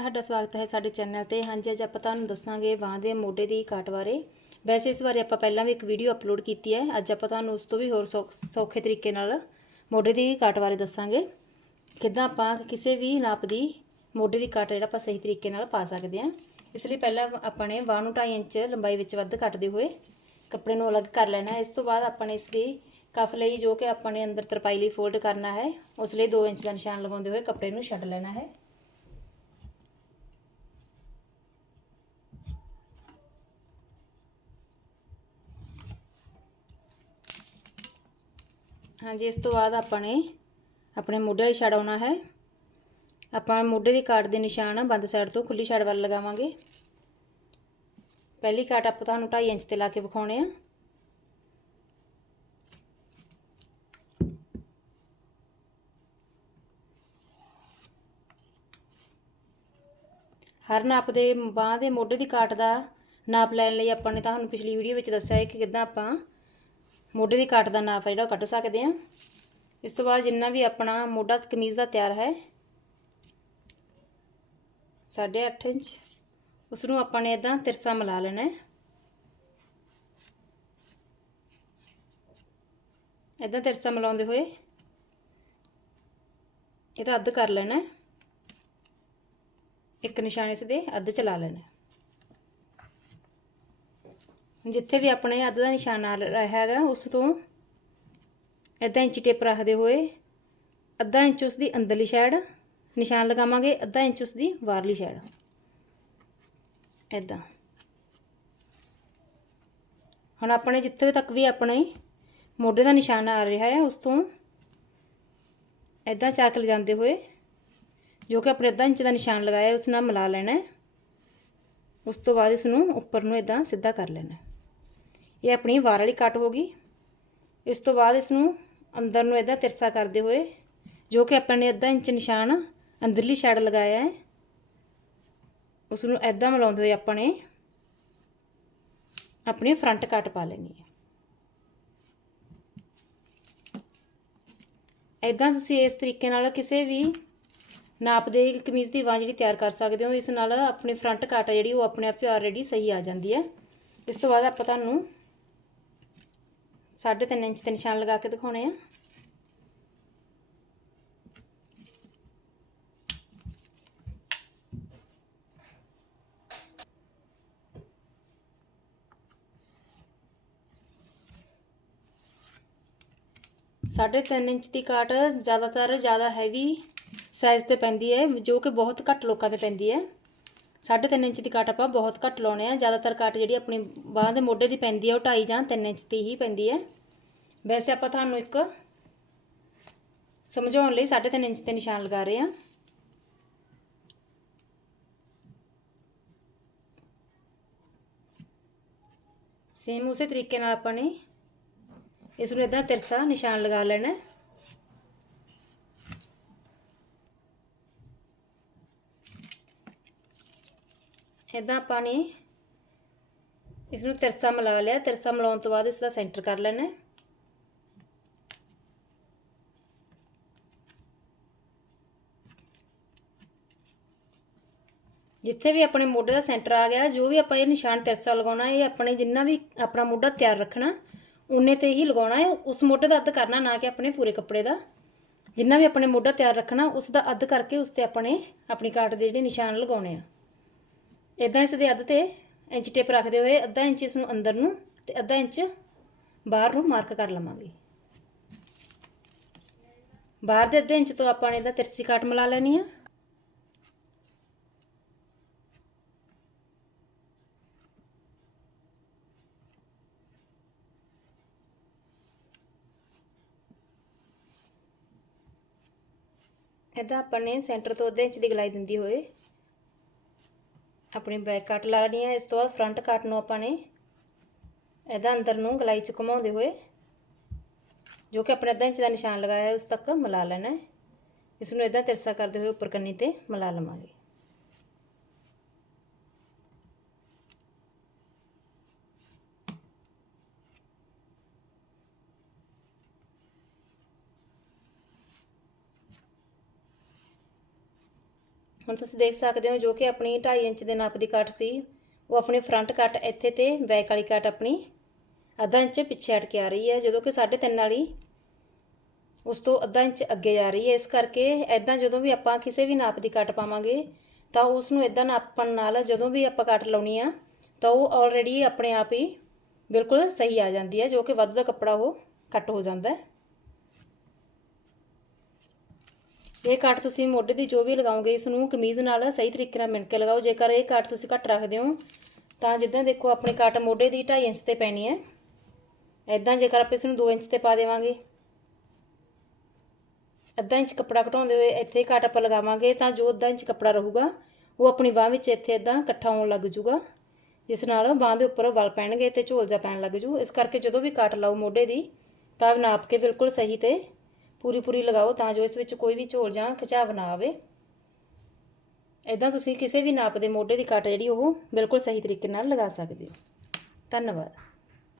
ਤੁਹਾਡਾ ਸਵਾਗਤ ਹੈ ਸਾਡੇ ਚੈਨਲ ਤੇ। ਹਾਂਜੀ, ਅੱਜ ਆਪਾਂ ਤੁਹਾਨੂੰ ਦੱਸਾਂਗੇ ਬਾਂਹ ਦੇ ਮੋਢੇ ਦੀ ਕਾਟ ਬਾਰੇ। ਵੈਸੇ ਇਸ ਬਾਰੇ ਆਪਾਂ ਪਹਿਲਾਂ ਵੀ ਇੱਕ ਵੀਡੀਓ ਅਪਲੋਡ ਕੀਤੀ ਹੈ। ਅੱਜ ਆਪਾਂ ਤੁਹਾਨੂੰ ਉਸ ਤੋਂ ਵੀ ਹੋਰ ਸੌਖ- ਸੌਖੇ ਤਰੀਕੇ ਨਾਲ ਮੋਢੇ ਦੀ ਕਾਟ ਬਾਰੇ ਦੱਸਾਂਗੇ। ਕਿੱਦਾਂ ਆਪਾਂ ਕਿਸੇ ਵੀ ਨਾਪ ਦੀ ਮੋਢੇ ਦੀ ਕਾਟ ਜਿਹੜਾ ਆਪਾਂ ਸਹੀ ਤਰੀਕੇ ਨਾਲ ਪਾ ਸਕਦੇ ਹਾਂ। ਇਸ ਲਈ ਪਹਿਲਾਂ ਆਪਾਂ ਨੇ ਬਾਂਹ ਨੂੰ 2.5 ਇੰਚ ਲੰਬਾਈ ਵਿੱਚ ਵੱਧ ਕੱਟਦੇ ਹੋਏ ਕੱਪੜੇ ਨੂੰ ਅਲੱਗ ਕਰ ਲੈਣਾ ਇਸ ਤੋਂ ਬਾਅਦ ਆਪਾਂ ਨੇ ਇਸ ਦੀ ਕਫ ਲਈ ਜੋ ਕਿ ਆਪਾਂ ਨੇ ਅੰਦਰ ਤਰਪਾਈ ਲਈ ਫੋਲਡ ਕਰਨਾ ਹੈ, ਉਸ ਲਈ 2 ਇੰਚ ਦਾ ਨਿਸ਼ਾਨ ਲਗਾਉਂਦੇ ਹੋਏ ਕੱਪੜੇ ਨੂੰ ਛੱਡ ਲੈਣਾ ਹੈ। ਹਾਂਜੀ, ਇਸ ਤੋਂ ਬਾਅਦ ਆਪਾਂ ਨੇ ਆਪਣੇ ਮੋਢੇ ਵਾਲੀ ਛੜ ਆਉਣਾ ਹੈ। ਆਪਾਂ ਮੋਢੇ ਦੀ ਕਾਟ ਦੇ ਨਿਸ਼ਾਨ ਬੰਦ ਸਾਈਡ ਤੋਂ ਖੁੱਲੀ ਛੜ ਵੱਲ ਲਗਾਵਾਂਗੇ। ਪਹਿਲੀ ਕਾਟ ਆਪਾਂ ਤੁਹਾਨੂੰ 2.5 ਇੰਚ ਤੇ ਲਾ ਕੇ ਵਿਖਾਉਣੇ ਆ। ਹਰ ਨਾਪ ਦੇ ਬਾਹ ਦੇ ਮੋਢੇ ਦੀ ਕਾਟ ਦਾ ਨਾਪ ਲੈਣ ਲਈ ਆਪਾਂ ਨੇ ਤੁਹਾਨੂੰ ਪਿਛਲੀ ਵੀਡੀਓ ਵਿੱਚ ਦੱਸਿਆ ਹੈ ਕਿ ਕਿੱਦਾਂ ਆਪਾਂ ਮੋਢੇ ਦੀ ਕਾਟ ਦਾ ਨਾਪ ਹੈ ਜਿਹੜਾ ਉਹ ਕੱਢ ਸਕਦੇ ਹਾਂ। ਇਸ ਤੋਂ ਬਾਅਦ ਜਿੰਨਾ ਵੀ ਆਪਣਾ ਮੋਢਾ ਕਮੀਜ਼ ਦਾ ਤਿਆਰ ਹੈ 8.5 ਇੰਚ ਉਸ ਨੂੰ ਆਪਾਂ ਨੇ ਇਦਾਂ ਤਿਰਸਾ ਮਿਲਾ ਲੈਣਾ ਹੈ। ਇਦਾਂ ਤਿਰਸਾ ਮਿਲਾਉਂਦੇ ਹੋਏ ਇਹਦਾ ਅੱਧ ਕਰ ਲੈਣਾ ਇੱਕ ਨਿਸ਼ਾਨ ਇਸ ਦੇ ਅੱਧ ਚਲਾ ਲੈਣਾ ਜਿੱਥੇ ਵੀ ਆਪਣੇ ਅੱਧ ਦਾ ਨਿਸ਼ਾਨ ਆ ਰਿਹਾ ਹੈਗਾ, ਉਸ ਤੋਂ ਇਦਾਂ ਇੰਚ ਟੇਪ ਰੱਖਦੇ ਹੋਏ ਅੱਧਾ ਇੰਚ ਉਸ ਦੀ ਅੰਦਰਲੀ ਸਾਈਡ ਨਿਸ਼ਾਨ ਲਗਾਵਾਂਗੇ, ਅੱਧਾ ਇੰਚ ਉਸ ਦੀ ਬਾਹਰਲੀ ਸਾਈਡ ਇਦਾਂ ਹੁਣ ਆਪਣੇ ਜਿੱਥੇ ਤੱਕ ਵੀ ਆਪਣੇ ਮੋਢੇ ਦਾ ਨਿਸ਼ਾਨ ਆ ਰਿਹਾ ਹੈ, ਉਸ ਤੋਂ ਇਦਾਂ ਚਾਕ ਲਿਜਾਂਦੇ ਹੋਏ ਜੋ ਕਿ ਆਪਣੇ ਅੱਧਾ ਇੰਚ ਦਾ ਨਿਸ਼ਾਨ ਲਗਾਇਆ, ਉਸ ਨਾਲ ਮਿਲਾ ਲੈਣਾ ਉਸ ਤੋਂ ਬਾਅਦ ਇਸ ਨੂੰ ਉੱਪਰ ਨੂੰ ਇਦਾਂ ਸਿੱਧਾ ਕਰ ਲੈਣਾ ਇਹ ਆਪਣੀ ਵਾਰ ਵਾਲੀ ਕੱਟ ਹੋ ਗਈ। ਇਸ ਤੋਂ ਬਾਅਦ ਇਸ ਨੂੰ ਅੰਦਰ ਨੂੰ ਇਦਾਂ ਤਿਰਸਾ ਕਰਦੇ ਹੋਏ, ਜੋ ਕਿ ਆਪਾਂ ਨੇ ਅੱਧਾ ਇੰਚ ਨਿਸ਼ਾਨ ਅੰਦਰਲੀ ਸਾਈਡ ਲਗਾਇਆ ਹੈ ਉਸ ਨੂੰ ਇਦਾਂ ਮਿਲਾਉਂਦੇ ਹੋਏ ਆਪਾਂ ਨੇ ਆਪਣੀ ਫਰੰਟ ਕੱਟ ਪਾ ਲੈਣੀ ਹੈ। ਇਦਾਂ ਤੁਸੀਂ ਇਸ ਤਰੀਕੇ ਨਾਲ ਕਿਸੇ ਵੀ ਨਾਪ ਦੇ ਕਮੀਜ਼ ਦੀ ਬਾਂਹ ਜਿਹੜੀ ਤਿਆਰ ਕਰ ਸਕਦੇ ਹੋ, ਇਸ ਨਾਲ ਆਪਣੀ ਫਰੰਟ ਕੱਟ ਆ ਜਿਹੜੀ, ਉਹ ਆਪਣੇ ਆਪ ਹੀ ਆਲਰੇਡੀ ਸਹੀ ਆ ਜਾਂਦੀ ਹੈ। ਇਸ ਤੋਂ ਬਾਅਦ ਆਪਾਂ ਤੁਹਾਨੂੰ 3.5 ਇੰਚ ਤੇ ਨਿਸ਼ਾਨ ਲਗਾ ਕੇ ਦਿਖਾਉਣੇ ਆ ਸਾਢੇ ਤਿੰਨ ਇੰਚ ਦੀ ਕਾਟ ਜ਼ਿਆਦਾਤਰ ਜ਼ਿਆਦਾ ਹੈਵੀ ਸਾਈਜ਼ ਤੇ ਪੈਂਦੀ ਹੈ ਜੋ ਕਿ ਬਹੁਤ ਘੱਟ ਲੋਕਾਂ ਤੇ ਪੈਂਦੀ ਹੈ ਸਾਢੇ ਤਿੰਨ ਇੰਚ ਦੀ ਕੱਟ ਆਪਾਂ ਬਹੁਤ ਘੱਟ ਲਾਉਣੇ ਆ। ਜ਼ਿਆਦਾਤਰ ਕੱਟ ਜਿਹੜੀ ਆਪਣੀ ਬਾਹ ਦੇ ਮੋਢੇ ਦੀ ਪੈਂਦੀ ਹੈ ਉਹ 2.5 ਜਾਂ 3 ਇੰਚ ਦੀ ਹੀ ਪੈਂਦੀ ਹੈ ਵੈਸੇ ਆਪਾਂ ਤੁਹਾਨੂੰ ਇੱਕ ਸਮਝਾਉਣ ਲਈ ਸਾਢੇ ਤਿੰਨ ਇੰਚ ਤੇ ਨਿਸ਼ਾਨ ਲਗਾ ਰਹੇ ਹਾਂ ਸੇਮ ਉਸੇ ਤਰੀਕੇ ਨਾਲ ਆਪਾਂ ਨੇ ਇਸ ਨੂੰ ਇਦਾਂ ਤਿਰਸਾ, ਨਿਸ਼ਾਨ ਲਗਾ ਲੈਣਾ। ਇਦਾਂ ਆਪਾਂ ਨੇ ਇਸ ਨੂੰ ਤਿਰਸਾ ਮਿਲਾ ਲਿਆ। ਤਿਰਸਾ ਮਿਲਾਉਣ ਤੋਂ ਬਾਅਦ ਇਸ ਦਾ ਸੈਂਟਰ ਕਰ ਲੈਣਾ ਹੈ। ਜਿੱਥੇ ਵੀ ਆਪਣੇ ਮੋਢੇ ਦਾ ਸੈਂਟਰ ਆ ਗਿਆ, ਜੋ ਵੀ ਆਪਾਂ ਇਹ ਨਿਸ਼ਾਨ ਤਿਰਸਾ ਲਗਾਉਣਾ, ਇਹ ਆਪਣੇ ਜਿੰਨਾ ਵੀ ਆਪਣਾ ਮੋਢਾ ਤਿਆਰ ਰੱਖਣਾ ਉਨੇ ਤੇ ਹੀ ਲਗਾਉਣਾ ਹੈ। ਉਸ ਮੋਢੇ ਦਾ ਅੱਧ ਕਰਨਾ, ਨਾ ਕਿ ਆਪਣੇ ਪੂਰੇ ਕੱਪੜੇ ਦਾ। ਜਿੰਨਾ ਵੀ ਆਪਣੇ ਮੋਢਾ ਤਿਆਰ ਰੱਖਣਾ, ਉਸ ਦਾ ਅੱਧ ਕਰਕੇ ਉਸ ਤੇ ਆਪਣੇ ਆਪਣੀ ਕਾਟ ਦੇ ਜਿਹੜੇ ਨਿਸ਼ਾਨ ਲਗਾਉਣੇ ਆ। ਇਦਾਂ ਇਸ ਦੇ ਅੱਧ ਤੇ ਇੰਚ ਟੇਪ ਰੱਖਦੇ ਹੋਏ ਅੱਧਾ ਇੰਚ ਇਸ ਨੂੰ ਅੰਦਰ ਨੂੰ ਤੇ ਅੱਧਾ ਇੰਚ ਬਾਹਰ ਨੂੰ ਮਾਰਕ ਕਰ ਲਵਾਂਗੇ। ਬਾਹਰ ਦੇ ਅੱਧੇ ਇੰਚ ਤੋਂ ਆਪਾਂ ਨੇ ਇਹਦਾ ਤਿਰਸੀ ਕਾਟ ਮਿਲਾ ਲੈਣੀ ਆ। ਇਹਦਾ ਆਪਾਂ ਨੇ ਸੈਂਟਰ ਤੋਂ ਅੱਧੇ ਇੰਚ ਦੀ ਗਲਾਈ ਦਿੰਦੀ ਹੋਏ ਆਪਣੀ ਬੈਕ ਕੱਟ ਲਾ ਲੈਣੀ ਹੈ ਇਸ ਤੋਂ ਬਾਅਦ ਫਰੰਟ ਕੱਟ ਨੂੰ ਆਪਾਂ ਨੇ ਇਹਦਾ ਅੰਦਰ ਨੂੰ ਗਲਾਈ ਚ ਘੁਮਾਉਂਦੇ ਹੋਏ, ਜੋ ਕਿ ਆਪਣੇ ਅੱਧਾ ਇੰਚ ਦਾ ਨਿਸ਼ਾਨ ਲਗਾਇਆ ਹੈ, ਉਸ ਤੱਕ ਮਿਲਾ ਲੈਣਾ ਹੈ। ਇਸ ਨੂੰ ਇਦਾਂ ਤਿਰਸਾ ਕਰਦੇ ਹੋਏ ਉੱਪਰ ਕੰਨੀ ਤੇ ਮਿਲਾ ਲਵਾਂਗੇ। ਹੁਣ ਤੁਸੀਂ ਦੇਖ ਸਕਦੇ ਹੋ ਜੋ ਕਿ ਆਪਣੀ 2.5 ਇੰਚ ਦੇ ਨਾਪ ਦੀ ਕੱਟ ਸੀ। ਉਹ ਆਪਣੀ ਫਰੰਟ ਕੱਟ ਇੱਥੇ ਤੇ ਬੈਕ ਵਾਲੀ ਕੱਟ ਆਪਣੀ ਅੱਧਾ ਇੰਚ ਪਿੱਛੇ ਹਟ ਕੇ ਆ ਰਹੀ ਹੈ, ਜਦੋਂ ਕਿ 3.5 ਵਾਲੀ ਉਸ ਤੋਂ ਅੱਧਾ ਇੰਚ ਅੱਗੇ ਜਾ ਰਹੀ ਹੈ। ਇਸ ਕਰਕੇ ਐਦਾਂ ਜਦੋਂ ਵੀ ਆਪਾਂ ਕਿਸੇ ਵੀ ਨਾਪ ਦੀ ਕੱਟ ਪਾਵਾਂਗੇ, ਤਾਂ ਉਸ ਨੂੰ ਐਦਾਂ ਨਾਪਣ ਨਾਲ ਜਦੋਂ ਵੀ ਆਪਾਂ ਕੱਟ ਲਾਉਣੀ ਆ, ਤਾਂ ਉਹ ਆਲਰੇਡੀ ਆਪਣੇ ਆਪ ਹੀ ਬਿਲਕੁਲ ਸਹੀ ਆ ਜਾਂਦੀ ਹੈ, ਜੋ ਕਿ ਵਾਧੂ ਦਾ ਕੱਪੜਾ ਉਹ ਕੱਟ ਹੋ ਜਾਂਦਾ ਹੈ। ਇਹ ਕੱਟ ਤੁਸੀਂ ਮੋਢੇ ਦੀ ਜੋ ਵੀ ਲਗਾਓਗੇ, ਇਸ ਨੂੰ ਕਮੀਜ਼ ਨਾਲ ਸਹੀ ਤਰੀਕੇ ਨਾਲ ਮਿਣ ਕੇ ਲਗਾਓ। ਜੇਕਰ ਇਹ ਕੱਟ ਤੁਸੀਂ ਘੱਟ ਰੱਖਦੇ ਹੋ, ਤਾਂ ਜਿੱਦਾਂ ਦੇਖੋ ਆਪਣੀ ਕੱਟ ਮੋਢੇ ਦੀ 2.5 ਇੰਚ ਤੇ ਪੈਣੀ ਹੈ। ਐਦਾਂ ਜੇਕਰ ਆਪਾਂ ਇਸ ਨੂੰ 2 ਇੰਚ ਤੇ ਪਾ ਦੇਵਾਂਗੇ, ਅੱਧਾ ਇੰਚ ਕੱਪੜਾ ਘਟਾਉਂਦੇ ਹੋਏ ਇੱਥੇ ਕੱਟ ਆਪਾਂ ਲਗਾਵਾਂਗੇ, ਤਾਂ ਜੋ ਅੱਧਾ ਇੰਚ ਕੱਪੜਾ ਰਹੂਗਾ, ਉਹ ਆਪਣੀ ਬਾਹ ਵਿੱਚ ਇੱਥੇ ਇਦਾਂ ਇਕੱਠਾ ਹੋਣ ਲੱਗ ਜੂਗਾ, ਜਿਸ ਨਾਲ ਬਾਹ ਦੇ ਉੱਪਰ ਵਲ ਪੈਣਗੇ ਤੇ ਝੋਲ ਜਾ ਪੈਣ ਲੱਗ ਜੂ। ਇਸ ਕਰਕੇ ਜਦੋਂ ਵੀ ਕੱਟ ਲਾਓ ਮੋਢੇ ਦੀ, ਤਾਂ ਨਾਪ ਕੇ ਬਿਲਕੁਲ ਸਹੀ ਤੇ ਪੂਰੀ ਪੂਰੀ ਲਗਾਓ ਤਾਂ ਜੋ ਇਸ ਵਿੱਚ ਕੋਈ ਵੀ ਝੋਲ ਜਾਂ ਖਿਚਾਵ ਨਾ ਆਵੇ। ਇਦਾਂ ਤੁਸੀਂ ਕਿਸੇ ਵੀ ਨਾਪ ਦੇ ਮੋਢੇ ਦੀ ਕੱਟ ਜਿਹੜੀ ਉਹ ਬਿਲਕੁਲ ਸਹੀ ਤਰੀਕੇ ਨਾਲ ਲਗਾ ਸਕਦੇ ਹੋ। ਧੰਨਵਾਦ।